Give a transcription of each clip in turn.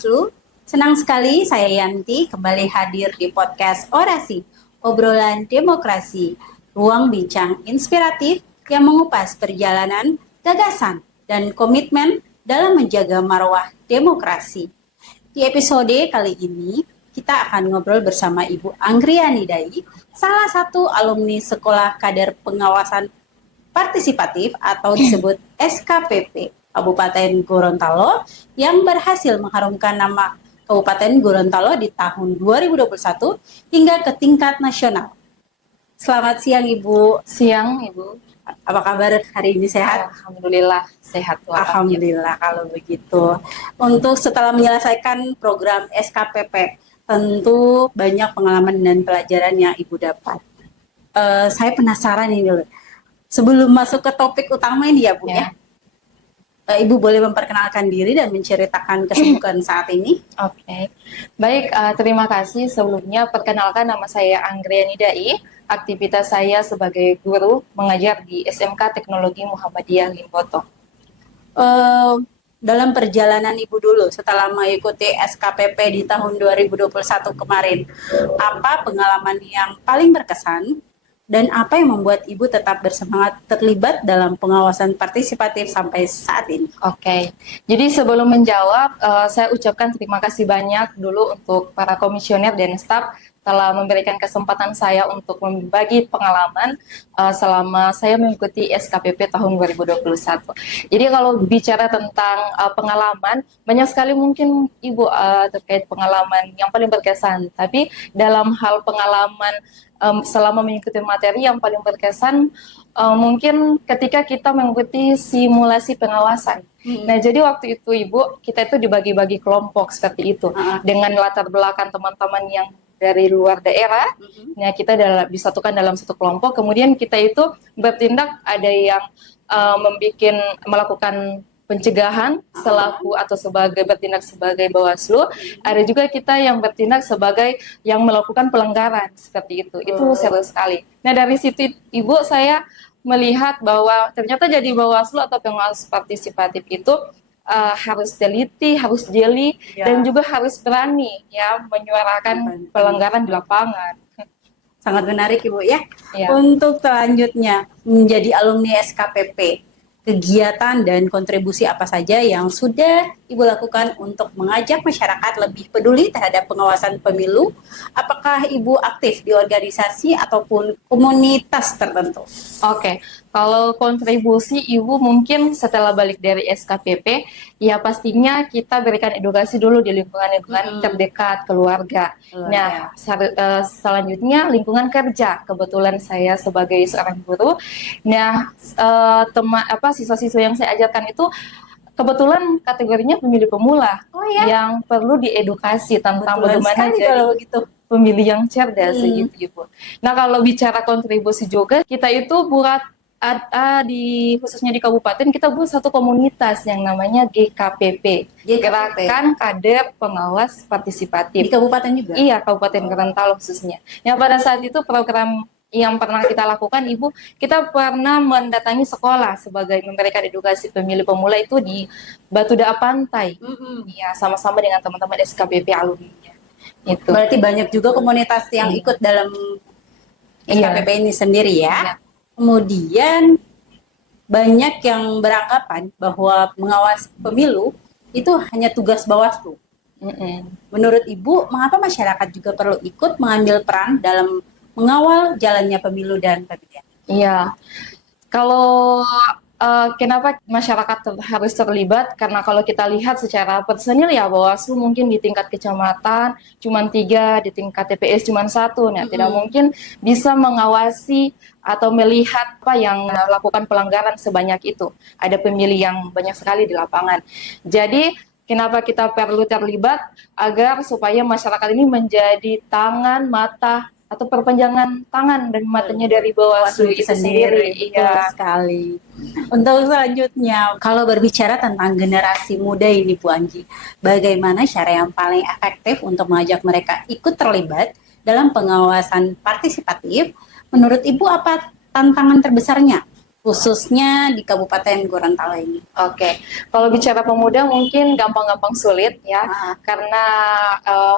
Bawaslu. Senang sekali saya Yanti kembali hadir di podcast Orasi, obrolan demokrasi, ruang bincang inspiratif yang mengupas perjalanan, gagasan, dan komitmen dalam menjaga marwah demokrasi. Di episode kali ini, kita akan ngobrol bersama Ibu Anggriani Dai, salah satu alumni Sekolah Kader Pengawasan Partisipatif atau disebut SKPP Kabupaten Gorontalo yang berhasil mengharumkan nama Kabupaten Gorontalo di tahun 2021 hingga ke tingkat nasional. Selamat siang Ibu. Siang Ibu. Apa kabar hari ini, sehat? Alhamdulillah sehat. Alhamdulillah kalau begitu. Untuk setelah menyelesaikan program SKPP, tentu banyak pengalaman dan pelajaran yang Ibu dapat. Saya penasaran ini dulu. Sebelum masuk ke topik utama ini ya Bu ya. Ibu boleh memperkenalkan diri dan menceritakan kesibukan saat ini? Oke. Baik, terima kasih. Sebelumnya perkenalkan, nama saya Anggriani Dai. Aktivitas saya sebagai guru mengajar di SMK Teknologi Muhammadiyah Limboto. Dalam perjalanan Ibu dulu setelah mengikuti SKPP di tahun 2021 kemarin, apa pengalaman yang paling berkesan dan apa yang membuat Ibu tetap bersemangat terlibat dalam pengawasan partisipatif sampai saat ini? Oke, jadi sebelum menjawab, saya ucapkan terima kasih banyak dulu untuk para komisioner dan staf telah memberikan kesempatan saya untuk membagi pengalaman selama saya mengikuti SKPP tahun 2021. Jadi kalau bicara tentang pengalaman, banyak sekali mungkin Ibu terkait pengalaman yang paling berkesan. Tapi dalam hal pengalaman selama mengikuti materi yang paling berkesan, mungkin ketika kita mengikuti simulasi pengawasan. Nah, jadi waktu itu Ibu, kita itu dibagi-bagi kelompok seperti itu. Dengan latar belakang teman-teman yang dari luar daerah, nah kita disatukan dalam satu kelompok, kemudian kita itu bertindak, ada yang melakukan pencegahan selaku atau bertindak sebagai Bawaslu, ada juga kita yang bertindak sebagai yang melakukan pelanggaran seperti itu. Itu seru sekali. Nah, dari situ Ibu, saya melihat bahwa ternyata jadi Bawaslu atau pengawas partisipatif itu harus teliti, harus jeli, dan juga harus berani ya menyuarakan pelanggaran di lapangan. Sangat menarik Ibu ya. Untuk selanjutnya menjadi alumni SKPP, kegiatan dan kontribusi apa saja yang sudah Ibu lakukan untuk mengajak masyarakat lebih peduli terhadap pengawasan pemilu? Apakah Ibu aktif di organisasi ataupun komunitas tertentu? Oke, kalau kontribusi Ibu mungkin setelah balik dari SKPP, ya pastinya kita berikan edukasi dulu di lingkungan terdekat, keluarga. Nah, selanjutnya lingkungan kerja. Kebetulan saya sebagai seorang guru. Nah, siswa-siswa yang saya ajarkan itu kebetulan kategorinya pemilih pemula yang perlu diedukasi tentang bagaimana jadi pemilih yang cerdas gitu. Nah, kalau bicara kontribusi juga, kita itu buat khususnya di kabupaten, kita buat satu komunitas yang namanya GKPP, Gerakan Kader Pengawas Partisipatif. Di kabupaten juga? Iya, Kabupaten Gorontalo khususnya. Yang pada saat itu program yang pernah kita lakukan, Ibu, kita pernah mendatangi sekolah sebagai memberikan edukasi pemilih pemula itu di Batu Daa Pantai. Ya, sama-sama dengan teman-teman SKPP alumni. Itu. Berarti banyak juga komunitas yang ikut dalam SKPP ini sendiri ya. Kemudian banyak yang beranggapan bahwa mengawas pemilu itu hanya tugas Bawaslu. Menurut Ibu, mengapa masyarakat juga perlu ikut mengambil peran dalam mengawal jalannya pemilu dan pemilihan? Iya, kalau kenapa masyarakat harus terlibat? Karena kalau kita lihat secara personil ya, Bawaslu mungkin di tingkat kecamatan cuma 3, di tingkat TPS cuma 1. Nah, tidak mungkin bisa mengawasi atau melihat apa yang melakukan pelanggaran sebanyak itu. Ada pemilih yang banyak sekali di lapangan. Jadi, kenapa kita perlu terlibat? Agar supaya masyarakat ini menjadi tangan, mata, atau perpanjangan tangan dan matanya dari Bawaslu itu sendiri. Iya sekali. Untuk selanjutnya, kalau berbicara tentang generasi muda ini Bu Anggi, bagaimana cara yang paling efektif untuk mengajak mereka ikut terlibat dalam pengawasan partisipatif? Menurut Ibu apa tantangan terbesarnya? khususnya di Kabupaten Gorontalo ini? Oke, kalau bicara pemuda mungkin gampang-gampang sulit ya, Ah, karena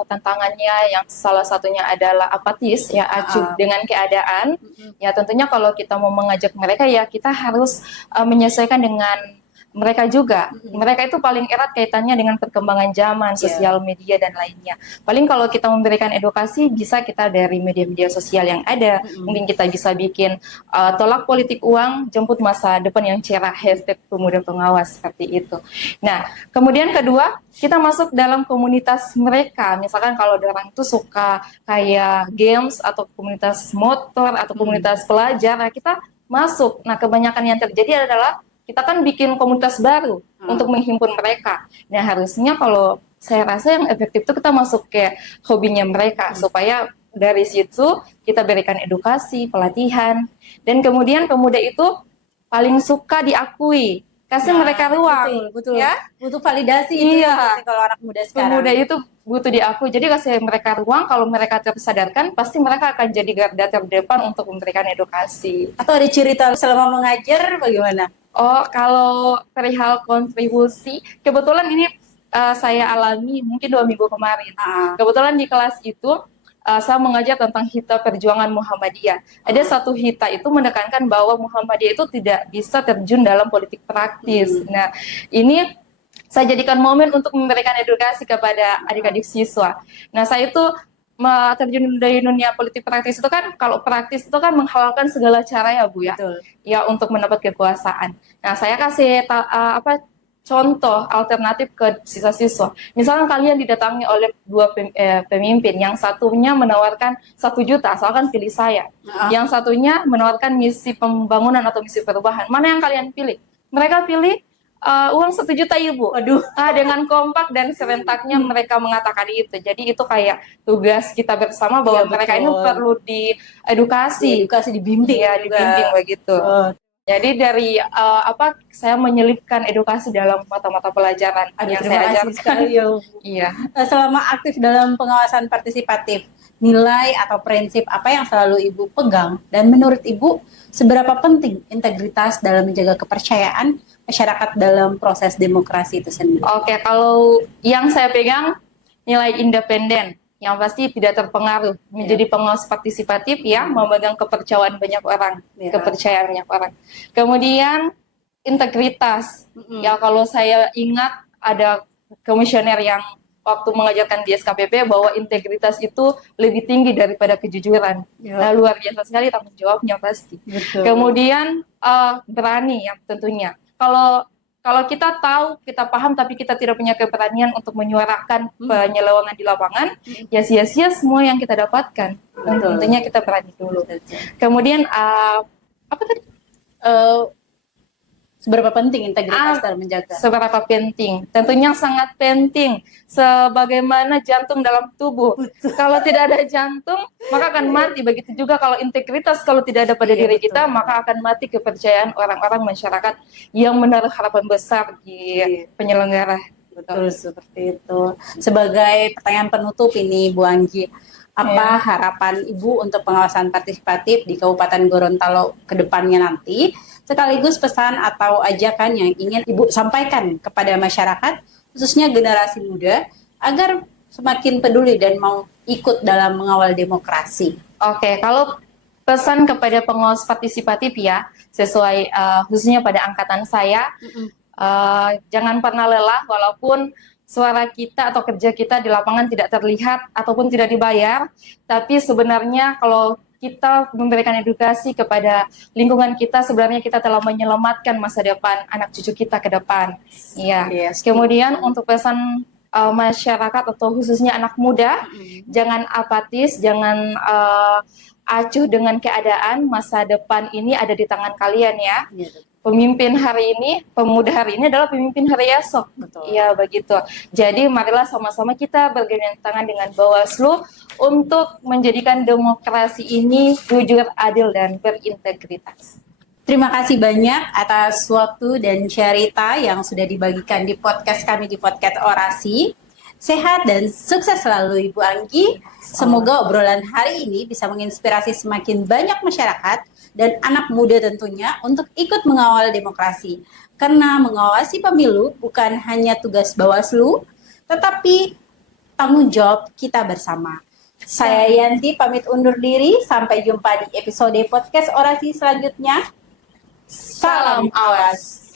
tantangannya yang salah satunya adalah apatis ya, acuh ah, dengan keadaan. mm-mm. Ya tentunya kalau kita mau mengajak mereka ya kita harus menyesuaikan dengan mereka juga. Mm-mm. Mereka itu paling erat kaitannya dengan perkembangan zaman, Ya. sosial media dan lainnya. Paling kalau kita memberikan edukasi bisa kita dari media-media sosial yang ada. Mm-mm. Mungkin kita bisa bikin tolak politik uang, jemput masa depan yang cerah, hashtag pemuda pengawas seperti itu. Nah, kemudian kedua, kita masuk dalam komunitas mereka. Misalkan kalau orang itu suka kayak games atau komunitas motor atau komunitas pelajar, nah kita masuk. Nah, kebanyakan yang terjadi adalah kita kan bikin komunitas baru untuk menghimpun mereka. Nah, harusnya kalau saya rasa yang efektif itu kita masuk ke hobinya mereka supaya dari situ kita berikan edukasi, pelatihan, dan kemudian pemuda itu paling suka diakui. Kasih mereka ruang. Betul, betul. Ya, Butuh validasi itu Iya. ya, kalau anak muda sekarang. pemuda itu butuh diakui. Jadi kasih mereka ruang, kalau mereka tersadarkan, pasti mereka akan jadi garda terdepan untuk memberikan edukasi. Atau ada cerita selama mengajar bagaimana? Oh, kalau perihal kontribusi, kebetulan ini saya alami mungkin 2 minggu kemarin. Ah, Kebetulan di kelas itu saya mengajar tentang Hita Perjuangan Muhammadiyah. Ada satu Hita itu menekankan bahwa Muhammadiyah itu tidak bisa terjun dalam politik praktis. Nah, ini saya jadikan momen untuk memberikan edukasi kepada adik-adik siswa. Nah, saya itu terjun dari dunia politik praktis itu kan, kalau praktis itu kan menghalalkan segala cara ya Bu ya, betul. ya untuk mendapat kekuasaan. Nah, saya kasih contoh alternatif ke siswa-siswa. Misalnya kalian didatangi oleh dua pemimpin, yang satunya menawarkan 1 juta, asalkan pilih saya. Yang satunya menawarkan misi pembangunan atau misi perubahan. Mana yang kalian pilih? Mereka pilih uang 1 juta Ibu. Waduh. Dengan kompak dan serentaknya mereka mengatakan itu. Jadi itu kayak tugas kita bersama bahwa Iya, mereka ini betul. perlu diedukasi. Edukasi dibimbing Ya, juga. dibimbing begitu. Oh, Jadi dari saya menyelipkan edukasi dalam mata-mata pelajaran aduh, yang terima saya kasih ajarkan. sekali ya. Bu. Iya. Selama aktif dalam pengawasan partisipatif, nilai atau prinsip apa yang selalu Ibu pegang? Dan menurut Ibu, seberapa penting integritas dalam menjaga kepercayaan masyarakat dalam proses demokrasi itu sendiri? Oke, kalau yang saya pegang nilai independen, yang pasti tidak terpengaruh, menjadi pengawas partisipatif ya, memegang kepercayaan banyak orang, kepercayaan banyak orang. Kemudian integritas, ya kalau saya ingat ada komisioner yang waktu mengajarkan di SKPP bahwa integritas itu lebih tinggi daripada kejujuran. Nah, luar biasa sekali tanggung jawabnya pasti. Betul. Kemudian berani ya tentunya. Kalau kita tahu, kita paham, tapi kita tidak punya keberanian untuk menyuarakan penyelewengan di lapangan, ya sia-sia semua yang kita dapatkan. Dan tentunya kita berani dulu. Kemudian apa tadi? Seberapa penting integritas dalam menjaga? Seberapa penting? Tentunya sangat penting. Sebagaimana jantung dalam tubuh. Kalau tidak ada jantung, maka akan mati. Begitu juga kalau integritas kalau tidak ada pada diri kita, maka akan mati kepercayaan orang-orang masyarakat yang menaruh harapan besar di penyelenggara. Betul, seperti itu. Sebagai pertanyaan penutup ini, Bu Anggi, apa harapan Ibu untuk pengawasan partisipatif di Kabupaten Gorontalo ke depannya nanti? Sekaligus pesan atau ajakan yang ingin Ibu sampaikan kepada masyarakat, khususnya generasi muda, agar semakin peduli dan mau ikut dalam mengawal demokrasi. Oke, kalau pesan kepada pengawas partisipatif ya, sesuai khususnya pada angkatan saya, jangan pernah lelah walaupun suara kita atau kerja kita di lapangan tidak terlihat ataupun tidak dibayar, tapi sebenarnya kalau kita memberikan edukasi kepada lingkungan kita, sebenarnya kita telah menyelamatkan masa depan anak cucu kita ke depan. Iya. Kemudian untuk pesan masyarakat atau khususnya anak muda, jangan apatis, jangan acuh dengan keadaan. Masa depan ini ada di tangan kalian ya. Pemimpin hari ini, pemuda hari ini adalah pemimpin hari esok. Iya begitu. Jadi marilah sama-sama kita bergandeng tangan dengan Bawaslu untuk menjadikan demokrasi ini jujur, adil, dan berintegritas. Terima kasih banyak atas waktu dan cerita yang sudah dibagikan di podcast kami di podcast Orasi. Sehat dan sukses selalu Ibu Anggi. Semoga obrolan hari ini bisa menginspirasi semakin banyak masyarakat dan anak muda tentunya untuk ikut mengawal demokrasi. Karena mengawasi pemilu bukan hanya tugas Bawaslu, tetapi tanggung jawab kita bersama. Saya Yanti pamit undur diri. Sampai jumpa di episode podcast orasi selanjutnya. Salam awas.